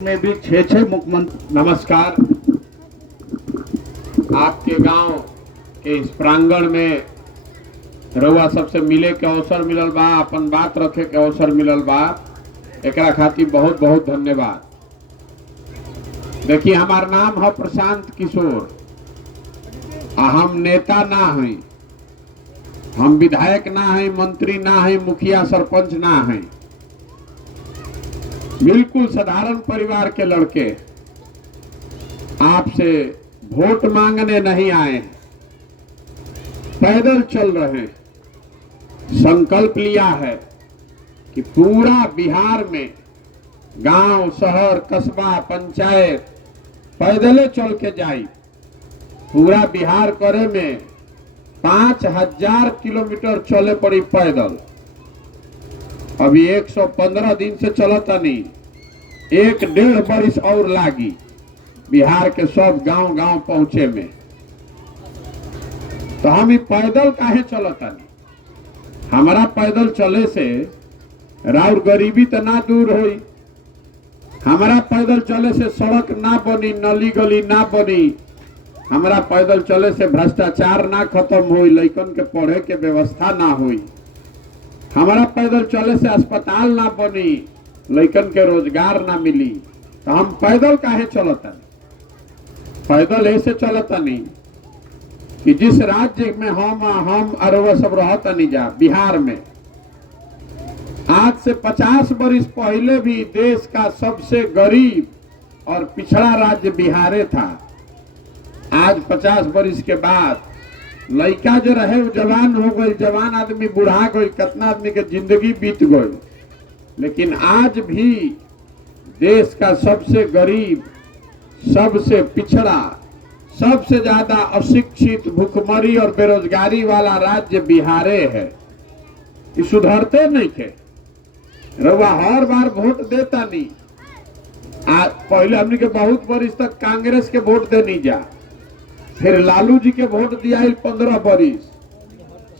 में भी छह मुख्यमंत्री। नमस्कार। आपके गांव के इस प्रांगण में रउआ सबसे मिले के अवसर मिलल बा, अपन बात रखे के अवसर मिलल बा, एकरा खातिर बहुत बहुत धन्यवाद। देखिए, हमार नाम है प्रशांत किशोर आ हम नेता ना हैं, हम विधायक ना हैं, मंत्री ना हैं, मुखिया सरपंच ना हैं। बिल्कुल साधारण परिवार के लड़के आपसे वोट मांगने नहीं आए हैं, पैदल चल रहे हैं। संकल्प लिया है कि पूरा बिहार में गांव, शहर, कस्बा, पंचायत पैदले चल के जाई। पूरा बिहार करे में 5000 किलोमीटर चले पड़ी पैदल। अभी 115 दिन से चलतनी, 1-1.5 बरिस और लागी बिहार के सब गांव गांव पहुंचे में। तो हम पैदल काहे चलतनी? हमारा पैदल चले से राउर गरीबी तो ना दूर होई, हमारा पैदल चले से सड़क ना बनी, नली गली ना बनी, हमारा पैदल चले से भ्रष्टाचार ना खत्म होई, लइकन के पढ़े के व्यवस्था ना होई, हमारा पैदल चले से अस्पताल ना बनी, लइकन के रोजगार ना मिली। तो हम पैदल काहे चलतनी? पैदल ऐसे चलतनी कि जिस राज्य में हम अरवा सब रहतनी जा, बिहार में आज से 50 वर्ष पहले भी देश का सबसे गरीब और पिछड़ा राज्य बिहार था। आज 50 वर्ष के बाद लड़का जो रहे वो जवान हो गई, जवान आदमी बुढ़ा गई, कितना आदमी के जिंदगी बीत गई, लेकिन आज भी देश का सबसे गरीब, सबसे पिछड़ा, सबसे ज्यादा अशिक्षित, भूखमरी और बेरोजगारी वाला राज्य बिहारे है। ये सुधरते नहीं थे। रउआ हर बार वोट देता नहीं। आज पहले हमने के बहुत वर्ष तक कांग्रेस के वोट देनी जा, फिर लालू जी के वोट दिया 15 वर्ष,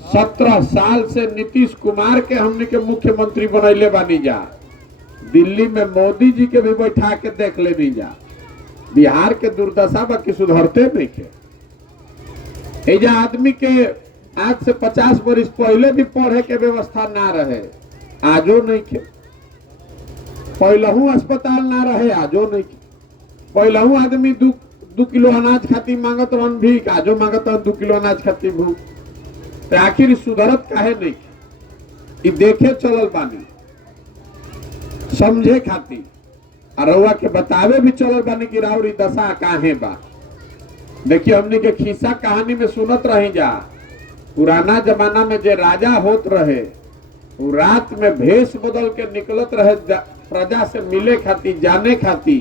17 साल से नीतीश कुमार के हमने के मुख्यमंत्री बनैले बानी जा, दिल्ली में मोदी जी के भी बैठा के देख लेनी जा। बिहार के दुर्दशा बाकी सुधरते नहीं के। एजा आदमी के आज से 50 वर्ष पहले भी पढ़े के व्यवस्था ना रहे, आजो नहीं के। पहलहू अस्पताल ना रहे, आजो नहीं के। पहलहू आदमी 2 किलो अनाज खाती मांगत रहन भीख, आजो मांगत रहन 2 किलो अनाज खाती भूख। तो आखिर सुधरत काहे नहीं? ई देखे चलल बानी, समझे खाती, अरवा के बतावे भी चलल बानी कि राउरी दशा काहे बा। देखिए, हमने के खिस्सा कहानी में सुनत रही जा, पुराना जमाना में जे राजा होत रहे वो रात में भेष बदल के निकलत रहे प्रजा से मिले खाती, जाने खाती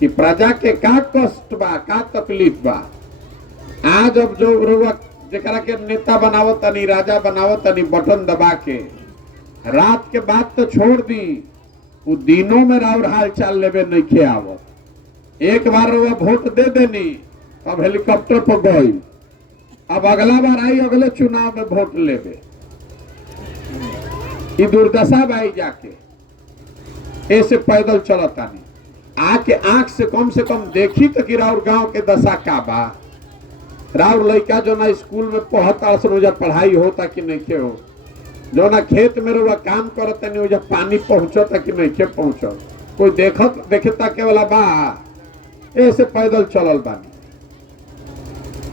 कि प्रजा के का कष्ट बा, का तकलीफ बा। आज अब जो रउआ जेकरा के नेता बनावत तनी, राजा बनावत तनी बटन दबा के, रात के बात तो छोड़ दी, वो दिनों में राउर हाल चाल लेवे नहीं खे आवत। एक बार रउआ वोट दे देनी, अब हेलीकॉप्टर पर गई, अब अगला बार आई अगले चुनाव में वोट लेवे। ये दुर्दशा बाई जाके ऐसे पैदल चलतानी। आके आंख से कम देखी तो कि राउर गांव के दशा का बा। राउर लड़का जो ना स्कूल में पढ़ता रोजा पढ़ाई होता कि नहीं के हो, जो ना खेत में रोजा काम करता नहीं हो, पानी पहुंचता कि नहीं के पहुंचल, कोई देखत देखता के वाला बा। ऐसे पैदल चलल बानी।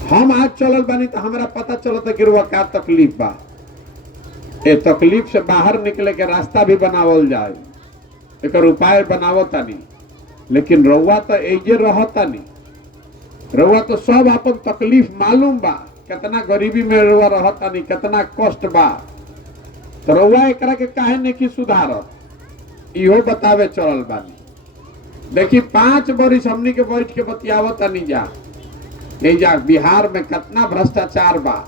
हम आज चलल बानी तो हमारा पता चलता कि रुआ का तकलीफ बा। ए तकलीफ से बाहर निकले के रास्ता भी बनावल जाए, एक उपाय बनावता नहीं। लेकिन रउआ तो एजे रहता नहीं, रउआ तो सब अपन तकलीफ मालूम बा, कितना गरीबी में रउआ रहता नहीं, कितना कष्ट बा। तो रउआ एकरा के काहे नहीं कि सुधारत, इहो बतावे चलल बानी। देखी, 5 वर्ष हमनी के बैठ के बतियावत नहीं जा, एजा बिहार में कितना भ्रष्टाचार बा।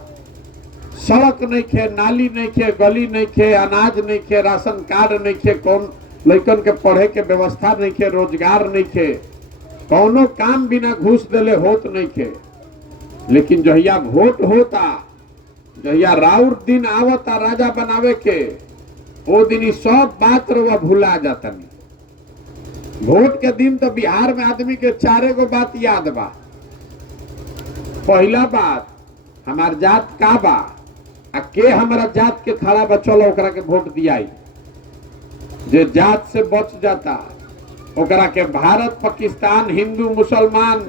सड़क नहीं खे, नाली नहीं खे, गली नहीं खे, अनाज नहीं खे, राशन कार्ड नहीं खे, कौन लड़कन के पढ़े के व्यवस्था नहीं खे, रोजगार नहीं खे, कौनो काम बिना घूस देले होत नहीं खे। लेकिन जहिया वोट होता, जहिया राउर दिन आवता राजा बनावे के, वो दिन सब बात रउआ भुला जाता नहीं। वोट के दिन तो बिहार में आदमी के चारे गो बात याद बा। पहला बात, हमार जात का बा, आ के हमारा जात के खड़ा बा, चलो ओकरा के वोट दियाई। जे जात से बच जाता ओकरा के भारत पाकिस्तान हिंदू मुसलमान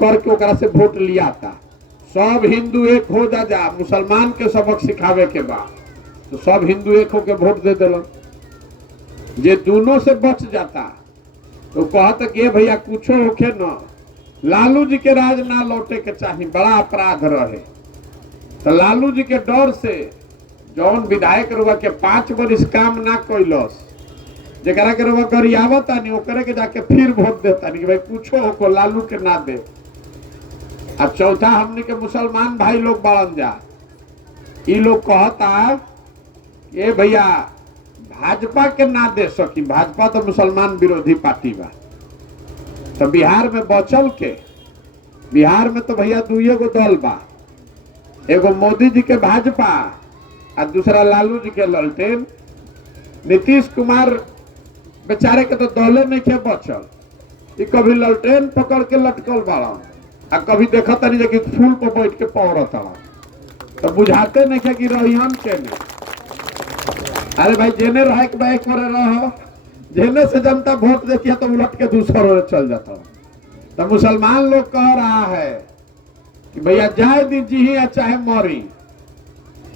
करके ओकरा से वोट लियाता। सब हिंदू एक हो जा मुसलमान के सबक सिखावे के बा, तो सब हिंदू एक होके वोट दे दिल। जे दोनों से बच जाता तो कहता कि भैया कुछो होके न, लालू जी के राज ना लौटे के चाहिए, बड़ा अपराध रहे। तो लालू जी के डर से जौन विधायक रुआ के 5 वर्ष काम ना कैलस, जरा के रुआ गरियावता नहीं ओकरे के जाके फिर वोट देता नहीं कि भाई कुछो हो लालू के ना दे। अब चौथा हमने के मुसलमान भाई लोग बाड़न जा, ये लोग कहता ये भैया भाजपा के ना दे सकी, भाजपा तो मुसलमान विरोधी पार्टी बा। तो बिहार में बचल के, बिहार में तो भैया दुइये गो दल बा, एगो मोदी जी के भाजपा और दूसरा लालू जी के ललटेन। नीतीश कुमार बेचारे के तो दले नहीं के बचल, ये कभी ललटेन पकड़ के लटकल बाड़न आ कभी देखता नहीं कि फूल पर बैठ के पौड़ता, तो बुझाते नहीं कि रहियन के नहीं। अरे भाई जेने रह के बैक करे रहो, जेने से जनता वोट देती है तो उलट के दूसरा ओर चल जाता। तो मुसलमान लोग कह रहा है कि भैया जाए दी जी या चाहे मरी,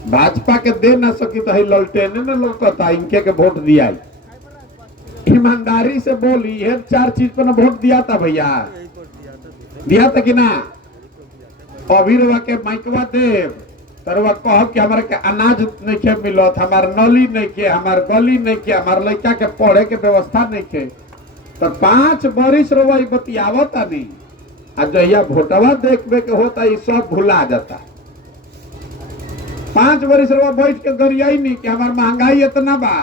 भाजपा के दे ना सकी तो ही ललटेने ने लौटता, इनके के वोट दिया। ईमानदारी से बोली, ये 4 चीज पर ना वोट दिया था भैया, दिया था कि ना। अभी रवा के माइकवा देव तरवा कह कि हमारे के अनाज नहीं के मिलत, हमार नली नहीं के, हमार गली नहीं के, हमार लड़का के पढ़े के व्यवस्था नहीं के, तो 5 वर्ष रवा बतियावता नहीं। आ जहिया वोटवा देखबे के होता ये सब भुला जाता। 5 वर्ष रवा बैठ के गरियाई नहीं कि हमार महंगाई इतना बा,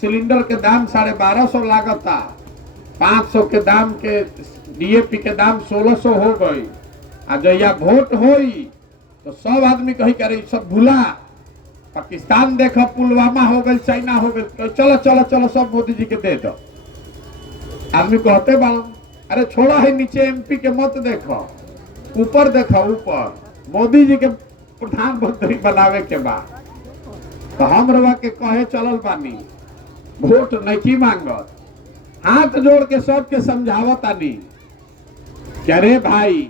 सिलेंडर के दाम 1250 लागता, 500 के दाम के डीएपी के दाम 1600 हो गई। आ जहिया वोट होई तो सब आदमी कही करे सब भूला, पाकिस्तान देखो, पुलवामा हो गई, चाइना हो गई, तो चलो चलो चलो सब मोदी जी के दे दो। आदमी कहते बा अरे छोड़ा है नीचे एमपी के मत देखो, ऊपर देखो, ऊपर मोदी जी के प्रधानमंत्री बनावे के बाद। तो हम रवा के कहे चलल बानी, वोट नहीं मांगत, हाथ जोड़ के सबके समझावतानी कि अरे भाई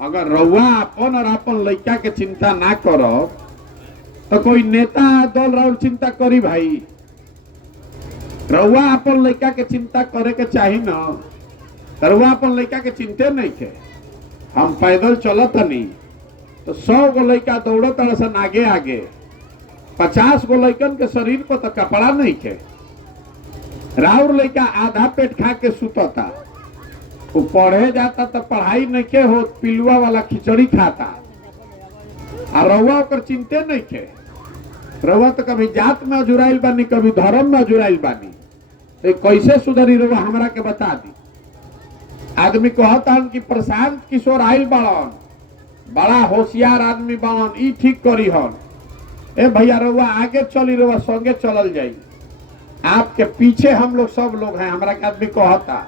अगर रउआ अपन और अपन लड़का के चिंता ना करो तो कोई नेता दल राउर चिंता करी। भाई रउआ अपन लड़का के चिंता करे के चाही न, रउआ अपन लड़का के चिंते नहीं के। हम पैदल चलत नहीं तो 100 गो लड़का दौड़त सन आगे आगे, 50 गो लड़कन के शरीर पर तो कपड़ा नहीं के, राउर लड़का आधा पेट खा के सुतता, वो पढ़े जाता तो पढ़ाई नहीं के हो, पिलुआ वाला खिचड़ी खाता। और रउआ ओकर चिंते नहीं के, रउआ तो कभी जात में जुड़ाइल बानी, कभी धर्म में जुड़ाइल बानी, तो कैसे सुधरी रउआ हमरा के बता दी। आदमी कहता कि प्रशांत किशोर आइल बाड़न, बड़ा होशियार आदमी बाड़न, ई ठीक करी हन। ए भैया रउआ आगे चली, रउआ संगे चलल जाई, आपके पीछे हम लोग सब लोग हैं। हमरा के आदमी कहता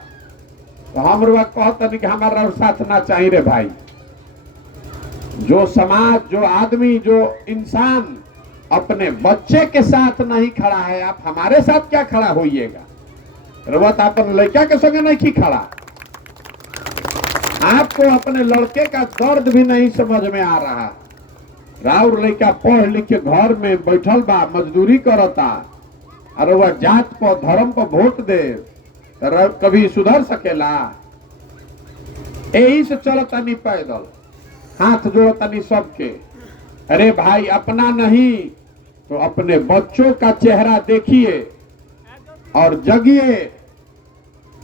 तो हम रुआ कहता नहीं कि हमारा साथ ना चाहिए रे भाई। जो समाज, जो आदमी, जो इंसान अपने बच्चे के साथ नहीं खड़ा है, आप हमारे साथ क्या खड़ा होइएगा। रुआ तो अपन लड़का के संगे नहीं खड़ा, आपको अपने लड़के का दर्द भी नहीं समझ में आ रहा। राउर लड़का पढ़ लिख के घर में बैठल बा, मजदूरी करता, और वह जात पर धर्म पर वोट दे, कभी सुधर सकेला। यही से चलता नहीं पैदल, हाथ जोड़ता नहीं सबके। अरे भाई अपना नहीं तो अपने बच्चों का चेहरा देखिए और जगिए।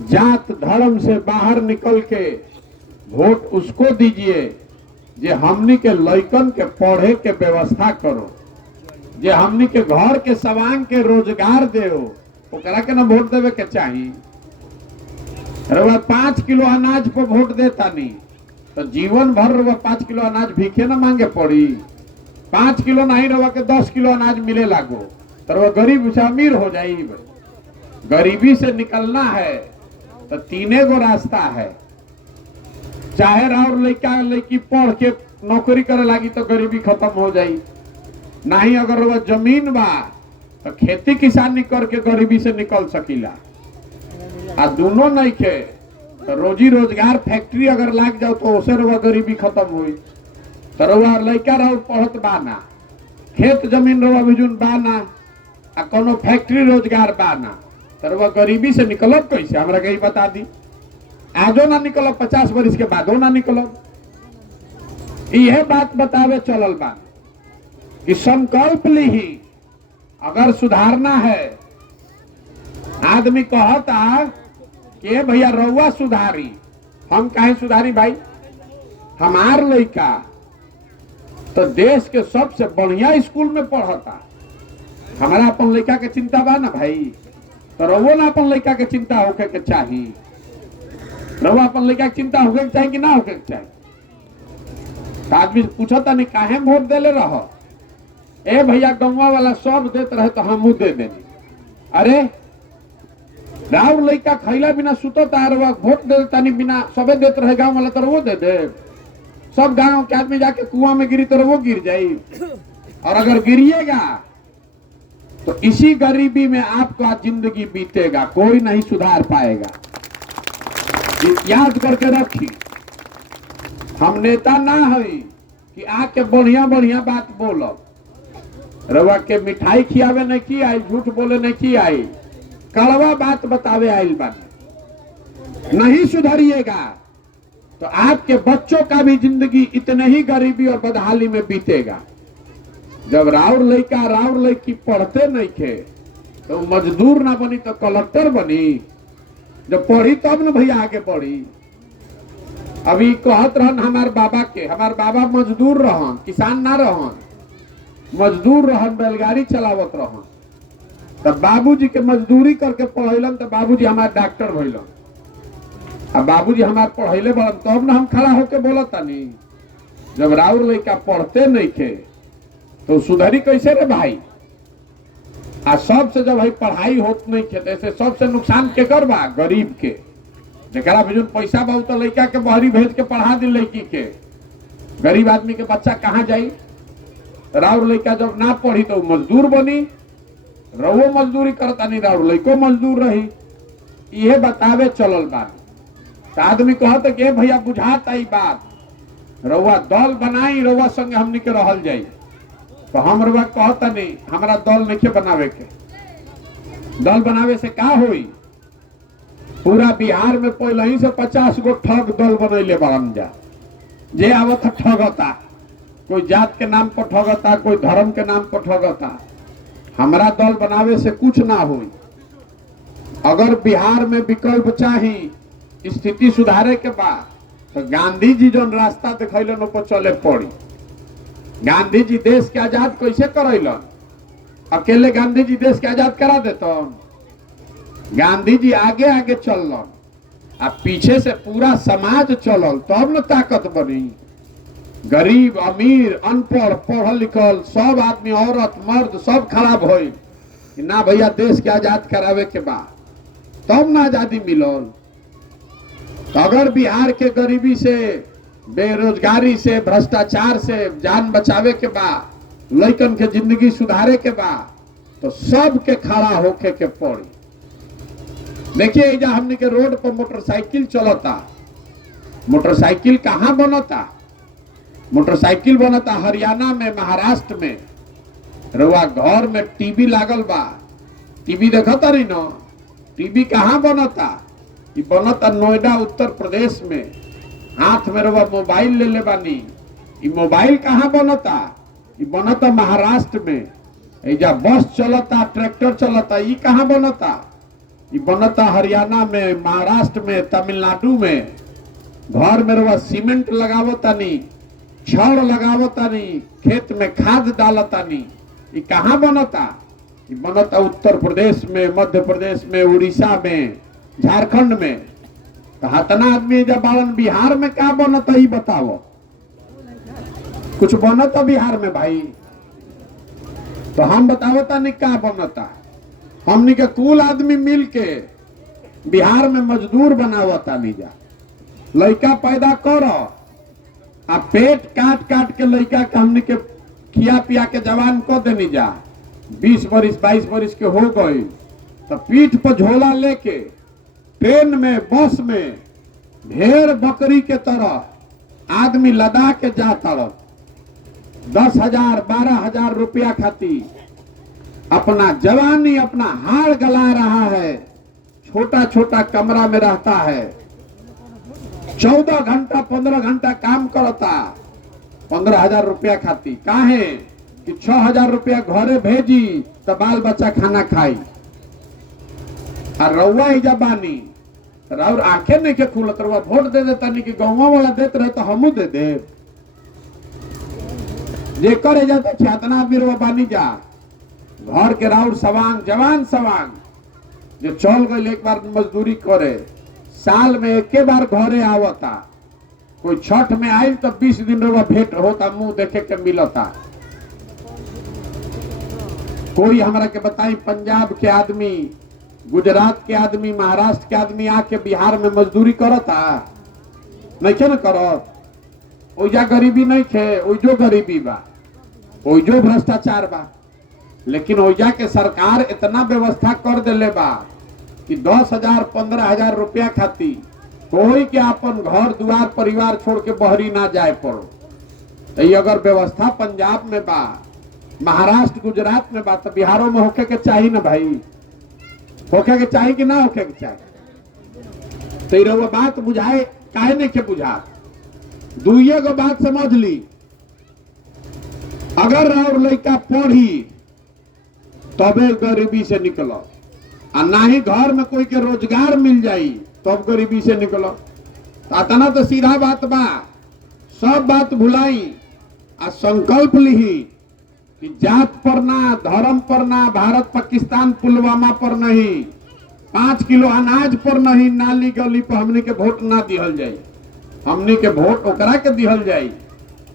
जात धर्म से बाहर निकल के वोट उसको दीजिए जे हमनी के लइकन के पढ़े के व्यवस्था करो, जे हमनी के घर के सवांग के रोजगार देओ, ओकरा के ना वोट देवे के चाहिए। रउआ 5 किलो अनाज पर वोट देता नहीं तो जीवन भर रउआ 5 किलो अनाज भीखे ना मांगे पड़ी। 5 किलो नहीं रउआ के 10 किलो अनाज मिले लागो तो रउआ गरीब से अमीर हो जाई। गरीबी से निकलना है तो तीने गो रास्ता है। चाहे और लड़का लड़की पढ़ के नौकरी करे लागी तो गरीबी खत्म हो जाई, नहीं अगर वह जमीन बा तो खेती किसानी करके गरीबी से निकल सकीला। आ दोनों नहीं खे तो रोजी रोजगार फैक्ट्री अगर लाग जाओ तो उसे रवा गरीबी खत्म हुई। तो रवा लड़का रहो पढ़त बाना, खेत जमीन रवा बिजुन बाना, आ कोनो फैक्ट्री रोजगार बाना, तो रवा गरीबी से निकलब कैसे? हमरा कहीं बता दी। आजो ना निकलब, 50 वर्ष के बादो ना निकलब। यह बात बतावे चलल बा कि संकल्प ली ही अगर सुधारना है। आदमी कहता कि भैया रउआ सुधारी, हम काहे सुधारी भाई? हमार लड़का तो देश के सबसे बढ़िया स्कूल में पढ़ता, हमारा अपन लड़का के चिंता बा ना भाई। तो रउआ ना अपन लड़का के चिंता होके के चाही, रउआ अपन लड़का के चिंता होके के चाही कि ना होके के चाही? आदमी पूछता नहीं काहे वोट देले रह? ए भैया गौवा वाला सब देते रहे तो हमू दे देनी। अरे राउर लड़का खैला बिना सुतता, वोट दे तानी बिना सबे देते रहे गांव वाला, तो वो दे दे। सब गांव के आदमी जाके कुआं में गिरी तो वो गिर जाई। और अगर गिरिएगा तो इसी गरीबी में आपका जिंदगी बीतेगा, कोई नहीं सुधार पाएगा। याद करके रखी, हम नेता ना है कि आके बढ़िया बढ़िया बात बोलो। रवा के मिठाई खियावे नहीं की आई, झूठ बोले नहीं की आई, कड़वा बात बतावे आइल बानी। नहीं सुधरिएगा तो आपके बच्चों का भी जिंदगी इतने ही गरीबी और बदहाली में बीतेगा। जब राउर लड़का राउर लड़की पढ़ते नहीं थे तो मजदूर ना बनी तो कलेक्टर बनी। जब पढ़ी तब न भैया आगे बढ़ी। अभी कहत रहन हमार बाबा के, हमार बाबा मजदूर रहन, किसान ना रहन, मजदूर रहन, बैलगाड़ी चलावत रहन। तब बाबूजी के मजदूरी करके पढ़ैलन तो बाबूजी हमार डॉक्टर भइलन। अब बाबूजी हमार पढ़ैले बड़न तब न हम खड़ा होके बोलतानी। जब राउर लड़का पढ़ते नहीं थे तो सुधरी कैसे रे भाई? आ सबसे जब भाई पढ़ाई होत नहीं थे ऐसे सबसे नुकसान के कर बा? गरीब के। जरा भेजून पैसा बा तो लड़का के बहरी भेज के पढ़ा दी लड़की के। गरीब आदमी के बच्चा कहाँ जाई? राउर लड़का जब ना पढ़ी तो मजदूर बनी, रवो मजदूरी करता नहीं, राउर लड़को मजदूर रही। यह बतावे चलल बात। तो आदमी कहते कि भैया बुझाता ही बात, रउआ दल बनाई, रउआ संगे हमनी के रहल जाई। तो हम रउआ कहता नहीं, हमारा दल नहीं बनावे के। दल बनावे से का होई? पूरा बिहार में पहले ही से 50 गो ठग दल बनैले बड़न जा। जे आवत ठगता, कोई जात के नाम पर ठगता, कोई धर्म के नाम पर ठगता। हमारा दल बनावे से कुछ ना होई। अगर बिहार में विकल्प चाहिए, स्थिति सुधारे के बाद, तो गांधी जी जो रास्ता दिखैलन ऊपर चले पड़ी। गांधी जी देश के आजाद कैसे करैलन? अकेले गांधी जी देश के आजाद करा देतन? गांधी जी आगे आगे चललन, आ पीछे से पूरा समाज चलल, तब न ताकत बनी। गरीब अमीर अनपढ़ पढ़ल लिखल सब आदमी, औरत मर्द सब खराब होई कि ना भैया देश के आजाद करावे के बाद, तब ना आजादी मिलल। तो अगर बिहार के गरीबी से, बेरोजगारी से, भ्रष्टाचार से जान बचावे के बाद, लड़कन के जिंदगी सुधारे के बाद, तो सबके खड़ा होके के पड़ी। देखिए एजा हमने के रोड पर मोटरसाइकिल चलता। मोटरसाइकिल कहाँ बनता? मोटरसाइकिल बनता हरियाणा में, महाराष्ट्र में। रउआ घर में टीवी लागल बा, टीवी देखता रही न? टीवी कहाँ बनता? ये बनता नोएडा उत्तर प्रदेश में। हाथ में रउआ मोबाइल ले ले बानी, ये मोबाइल कहाँ बनता? ये बनता महाराष्ट्र में। एजा बस चलता, ट्रैक्टर चलता, ये कहाँ बनता? ये बनता हरियाणा में, महाराष्ट्र में, तमिलनाडु में। घर में रउआ सीमेंट लगावतानी, छड़ लगावतानी, खेत में खाद डालतानी, ये कहाँ बनता? ये बनता उत्तर प्रदेश में, मध्य प्रदेश में, उड़ीसा में, झारखंड में। तो हतना आदमी जब बालन बिहार में क्या बनता ही बताओ? कुछ बनता बिहार में भाई? तो हम बतावता नहीं क्या बनता। हमनी के कुल आदमी मिल के बिहार में मजदूर बनावता नहीं जा। लड़का पैदा करो आ पेट काट काट के लड़का के हमनी के खिया पिया के जवान को देनी जा। 20 बरिस 22 बरिस के हो गई तो पीठ पर झोला लेके ट्रेन में बस में ढेर बकरी के तरह आदमी लदा के जाता रह। 10,000 12,000 रुपया खाती अपना जवानी अपना हाड़ गला रहा है। छोटा छोटा कमरा में रहता है, 14 घंटा 15 घंटा काम करता, 15,000 रुपया खाती। काहे कि 6,000 रुपया घरे भेजी तो बाल बच्चा खाना खाई। और रउआ ही जबानी राउर आंखें नहीं के खुलत, रउआ वोट दे देता नहीं कि गाँव वाला देते रहे तो हमू दे दे। जे करे जाते ख्यातना भी रउआ बानी जा। घर के राउर सवांग जवान सवांग जो चल गई एक बार मजदूरी करे, साल में एक बार घरे आवता। कोई छठ में आई तो 20 दिन रउआ भेंट होता, मुंह देखे के मिलता। कोई हमरा के बताई पंजाब के आदमी, गुजरात के आदमी, महाराष्ट्र के आदमी आके बिहार में मजदूरी करता नहीं खे न करत। ओइजा गरीबी नहीं खे, ओइजो गरीबी बा, ओइजो भ्रष्टाचार बा। लेकिन ओइजा के सरकार इतना व्यवस्था कर देले बा कि 10,000 15,000 रुपया खाती कोई के अपन घर द्वार परिवार छोड़ के बहरी ना जाए पड़ो। तो ये अगर व्यवस्था पंजाब में बा, महाराष्ट्र गुजरात में बा, तो बिहारों में होके के चाहिए ना भाई, होके के चाहिए कि ना होके के चाहिए। तो ये बात बुझाए काहे नहीं के बुझा। दुइये गो बात समझ ली, अगर और लड़का पढ़ी तबे गरीबी से निकलो, और ना ही घर में कोई के रोजगार मिल जाई तब गरीबी से निकलो। इतना तो सीधा बात बा, सब बात भुलाई आ संकल्प ली कि जात पर ना, धर्म पर ना, भारत पाकिस्तान पुलवामा पर नहीं, 5 किलो अनाज पर नहीं, नाली गली पर हमनी के वोट ना दिहल जाई। हमनी के वोट ओकरा के दिहल जाई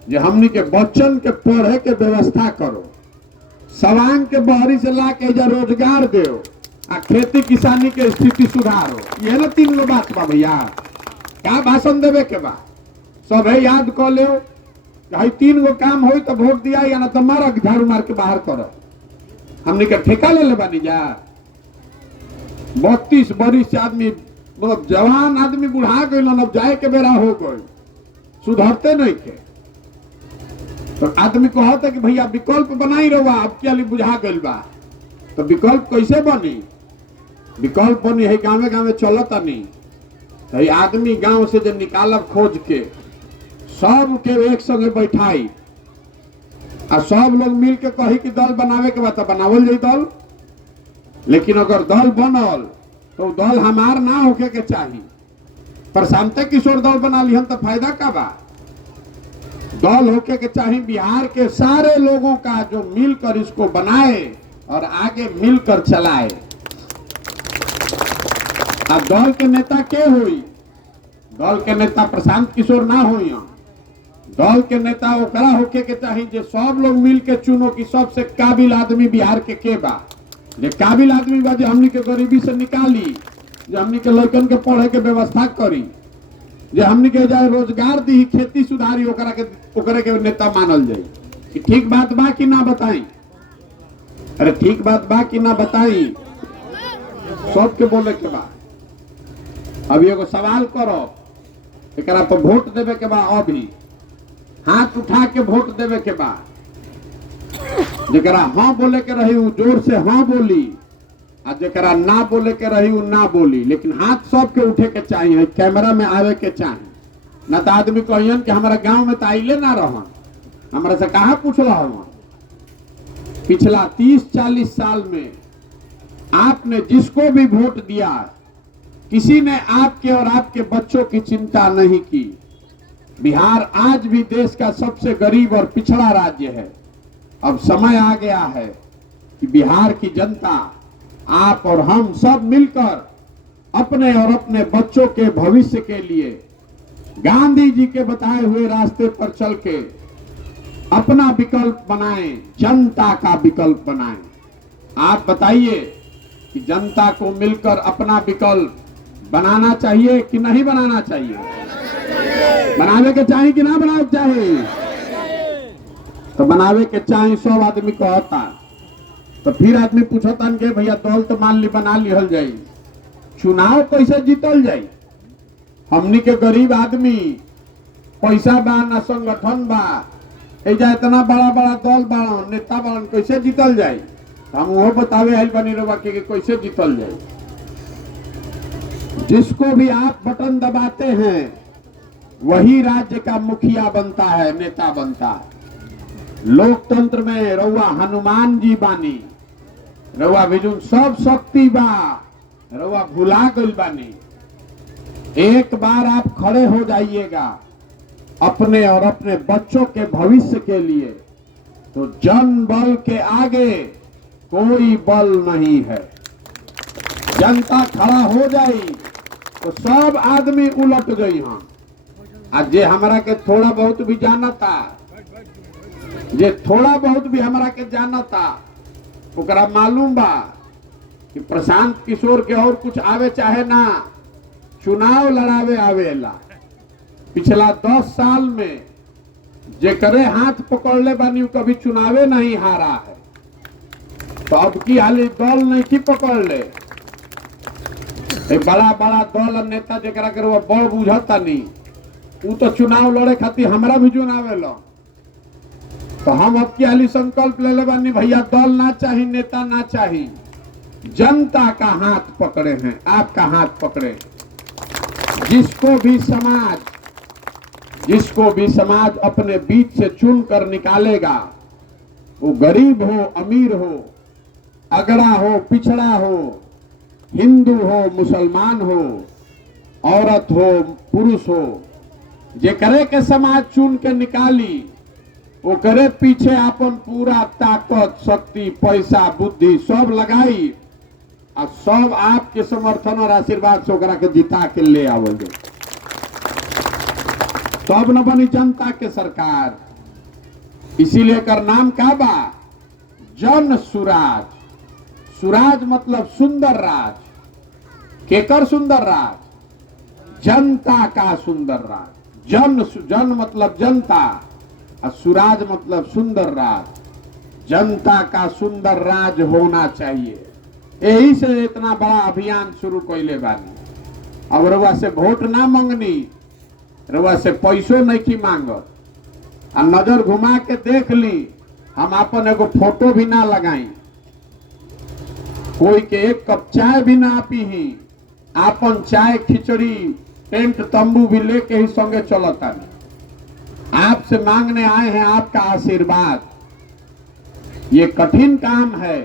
जे हमनी के बच्चन के पढ़े के व्यवस्था करो, सवांग के बहरी से ला के जा रोजगार दो, आ खेती किसानी के स्थिति सुधारो। ये ना 3 गो बात बा भैया। क्या भाषण देवे के बा सब है याद कर लो। 3 गो काम हो तो वोट दिया, या ना तो मारा झाड़ू मार के बाहर करो। हमने के ठेका ले ले बानी जा। 32 बरिस से आदमी, मतलब जवान आदमी बुढ़ा गई, अब जाए के बेरा हो गई, सुधरते नहीं के। तो आदमी कहता कि भैया विकल्प बनाई रहो, अब क्या बुझा गई बा। तो विकल्प कैसे बनी? विकल्प बनी है गाँव गाँव चलता नहीं। तो आदमी गांव से जो निकालब खोज के सब के एक संगे बैठाई, आ सब लोग मिल के कही कि दल बनावे के बाद बनावल जाई दल। लेकिन अगर दल बनल तो दल हमार ना होके के चाहिए। प्रशांत किशोर दल बना लिहन तो फायदा का बा? दल होके के चाहिए बिहार के सारे लोगों का, जो मिलकर इसको बनाए और आगे मिलकर चलाए। अब दल के नेता के हुई? दल के नेता प्रशांत किशोर ना हुई। दल के नेता ओकरा होके के चाहिए जो सब लोग मिल के चुनो कि सबसे काबिल आदमी बिहार के बा, जे काबिल आदमी बा, जो हमनी के गरीबी से निकाली, जो हमनी के लड़कन के पढ़े के व्यवस्था करी, जो हमनी के जाए रोजगार दी, खेती सुधारी, ओकरा के नेता मानल जाए। कि ठीक बात बा कि ना बताई? अरे ठीक बात बा कि ना बताई? सबके बोले के बा। अभी एगो सवाल करो, एकरा पर वोट देवे के बा, अभी हाथ उठा के वोट देवे के बा। जरा हाँ बोले के रही उ जोर से हाँ बोली, आ जरा ना बोले के रही उ ना बोली। लेकिन हाथ सबके उठे के चाहिए, कैमरा में आवे के चाहिए। ना तो आदमी कहियन कि हमारा गांव में तो आइले ना रहन, हमारा से कहाँ पूछ रहा हूँ। पिछला 30-40 साल में आपने जिसको भी वोट दिया, किसी ने आपके और आपके बच्चों की चिंता नहीं की। बिहार आज भी देश का सबसे गरीब और पिछड़ा राज्य है। अब समय आ गया है कि बिहार की जनता, आप और हम सब मिलकर अपने और अपने बच्चों के भविष्य के लिए गांधी जी के बताए हुए रास्ते पर चल के अपना विकल्प बनाएं, जनता का विकल्प बनाएं। आप बताइए कि जनता को मिलकर अपना विकल्प बनाना चाहिए कि नहीं बनाना चाहिए? बनावे के चाहिए कि ना बनावे के चाहिए? तो बनावे के चाहिए, सब आदमी कहता। तो फिर आदमी पूछता कि भैया दल तो मान ली बना लिहल जाई, चुनाव कैसे जीतल जाई? हमनी के गरीब आदमी, पैसा बा ना संगठन बा, एजा इतना बड़ा बड़ा दल बा, नेता बा, कैसे जीतल जाई? हम वो बतावे है बनी रवा के कैसे जीतल जाए। जिसको भी आप बटन दबाते हैं वही राज्य का मुखिया बनता है, नेता बनता है। लोकतंत्र में रउआ हनुमान जी बानी, रउआ बिजुन सब शक्ति बा, रउआ भुला गइल बानी। एक बार आप खड़े हो जाइएगा अपने और अपने बच्चों के भविष्य के लिए, तो जन बल के आगे कोई बल नहीं है। जनता खड़ा हो जाई तो सब आदमी उलट गई। हाँ, आज जे हमरा के थोड़ा बहुत भी जानता, जे थोड़ा बहुत भी हमरा के जानता, ओकरा मालूम बा कि प्रशांत किशोर के और कुछ आवे चाहे ना, चुनाव लड़ावे आवेला। पिछला 10 साल में जेकरे हाथ पकड़ले बानी उ कभी चुनावे नहीं हारा है। तो अब की हाली दल नहीं की पकड़ ले, बड़ा बड़ा दल और नेता जरा के बड़ बुझता नहीं, उ तो चुनाव लड़े खातिर हमरा भी चुनावे लो। तो हम अब की हाली संकल्प ले ले बानी, भैया दल ना चाहिए, नेता ना चाहिए, जनता का हाथ पकड़े हैं, आपका हाथ पकड़े। जिसको भी समाज अपने बीच से चुन कर निकालेगा, वो गरीब हो अमीर हो, अगड़ा हो पिछड़ा हो, हिंदू हो मुसलमान हो, औरत हो पुरुष हो, जे करे के समाज चुन के निकाली, वो करे पीछे अपन पूरा ताकत शक्ति पैसा बुद्धि सब लगाई और सब आपके समर्थन और आशीर्वाद से ओकरा के जिता के ले आवल। तब न बनी जनता के सरकार। इसीलिए कर नाम का बा जन सुराज। सुराज मतलब सुंदर राज। केकर सुंदर राज? जनता का सुंदर राज। जन मतलब जनता और सुराज मतलब सुंदर राज। जनता का सुंदर राज होना चाहिए। यही से इतना बड़ा अभियान शुरू कैले बानी। अब रउआ से वोट ना मांगनी, रउआ से पैसो नहीं की मांगत, आ नजर घुमा के देख ली, हम अपन एगो फोटो भी ना लगाई, कोई के एक कप चाय भी ना पी, आपन चाय खिचड़ी टेंट तंबू भी लेके ही संगे चलता। आपसे मांगने आए हैं आपका आशीर्वाद। ये कठिन काम है।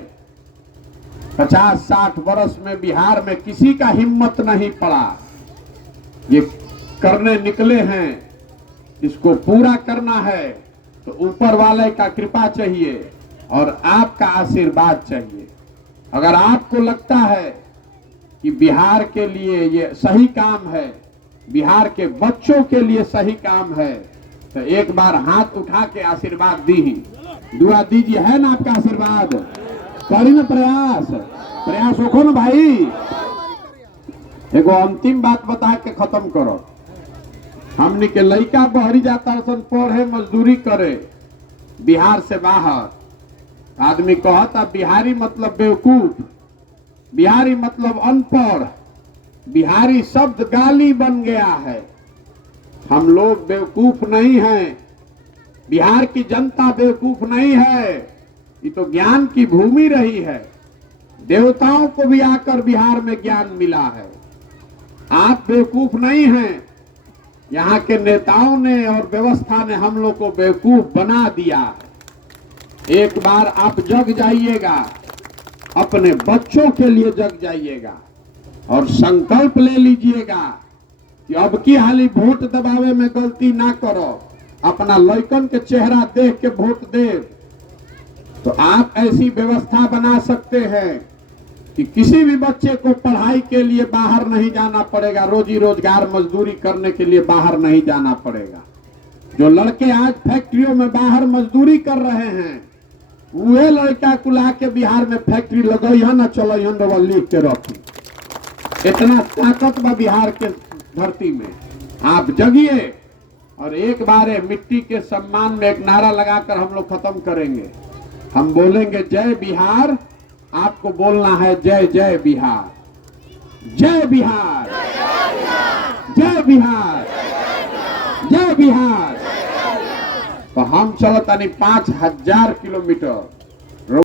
50-60 वर्ष में बिहार में किसी का हिम्मत नहीं पड़ा। ये करने निकले हैं, इसको पूरा करना है तो ऊपर वाले का कृपा चाहिए और आपका आशीर्वाद चाहिए। अगर आपको लगता है कि बिहार के लिए ये सही काम है, बिहार के बच्चों के लिए सही काम है, तो एक बार हाथ उठा के आशीर्वाद दी, दुआ दीजिए। है ना आपका आशीर्वाद? करी ना प्रयास होखो ना भाई। एगो अंतिम बात बता के खत्म करो। हमने के लड़का बहरी जाता सन पढ़े मजदूरी करे बिहार से बाहर। आदमी कहता बिहारी मतलब बेवकूफ, बिहारी मतलब अनपढ़, बिहारी शब्द गाली बन गया है। हम लोग बेवकूफ नहीं हैं, बिहार की जनता बेवकूफ नहीं है। ये तो ज्ञान की भूमि रही है। देवताओं को भी आकर बिहार में ज्ञान मिला है। आप बेवकूफ नहीं हैं। यहाँ के नेताओं ने और व्यवस्था ने हम लोग को बेवकूफ बना दिया है। एक बार आप जग जाइएगा, अपने बच्चों के लिए जग जाइएगा और संकल्प ले लीजिएगा कि अब की हाली वोट दबावे में गलती ना करो। अपना लड़कन के चेहरा देख के वोट दे तो आप ऐसी व्यवस्था बना सकते हैं कि किसी भी बच्चे को पढ़ाई के लिए बाहर नहीं जाना पड़ेगा, रोजी रोजगार मजदूरी करने के लिए बाहर नहीं जाना पड़ेगा। जो लड़के आज फैक्ट्रियों में बाहर मजदूरी कर रहे हैं, उहे लड़का कुला के बिहार में फैक्ट्री लगई है ना, चलो यहाँ लिख के रखी। इतना ताकत बा बिहार के धरती में। आप जगिए और एक बार मिट्टी के सम्मान में एक नारा लगाकर हम लोग खत्म करेंगे। हम बोलेंगे जय बिहार, आपको बोलना है जय जय बिहार, जय बिहार, जय बिहार, जय बिहार। तो हम चलो तनी 5000 किलोमीटर